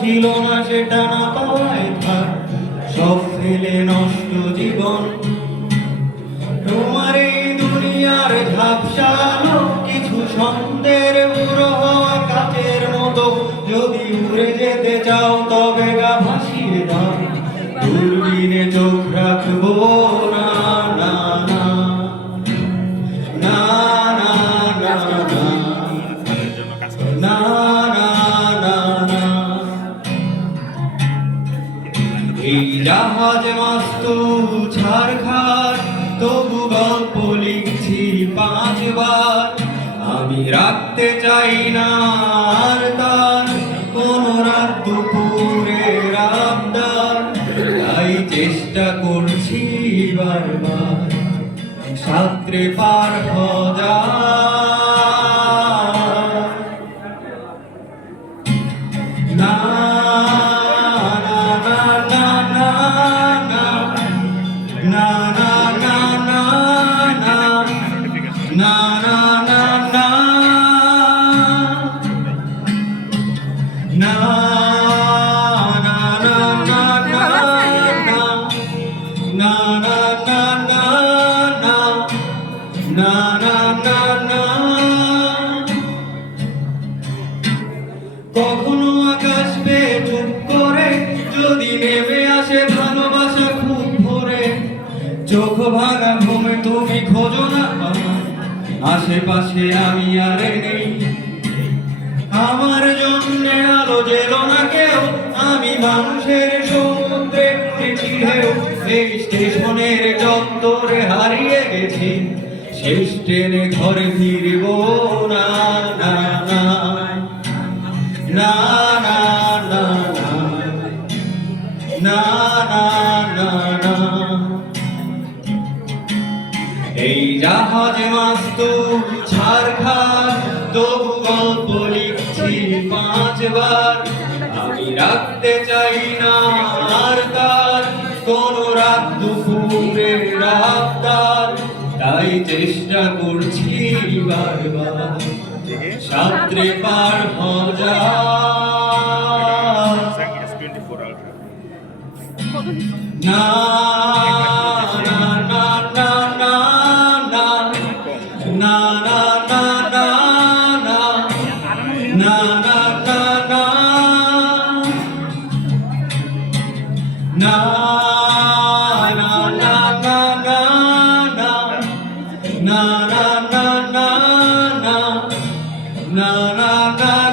ছিল না সেটা না পাওয়ায় থাক সব ফেলে নষ্ট জীবন। তোমার এই দুনিয়ার ঝাপসালো কিছু ছন্দের উড়ো হওয়া কাচের মতো, যদি উড়ে যেতে চাও তবে গা ভাসিয়ে দাও, দূরবীনে চোখ রাখবো না। না না না না না না না না না। এই জাহাজ মাস্তু ছাড়খাড়, তবু গল্প লিখছি 5 বার। আমি রাখতে চাই না আর তার কোন রাত দুপুরের আবদার, তাই চেষ্টা করছি বারবার সাঁতরে পার হওয়া। না কখনো আকাশ পেয়ে চুপ করে যদি নেমে আসে ভালোবাসা খুব ভরে, চোখ ভাঙা ঘুমে তুমি খোঁজো না আশেপাশে আমি আর নেই। আমার জন্যে আলো জেলো না কেউ, আমি মানুষের সমুদ্রে উঠেছি ঢেউ। এই স্টেশনের চত্বরে হারিয়ে গেছি, শেষ ট্রেনে ঘরে ফিরব না। না না না না না না না না না। এই জাহাজ মাস্তু ছাড়খাড়, তবু গল্প লিখছি 5 বার। আমি রাখতে চাই না আর তার কোন রাত দুপুরের আবদার, তাই চেষ্টা করছি বারবার সাঁতরে পার হওয়া। না না না না না না না না না না না না না না না na na na na na na na na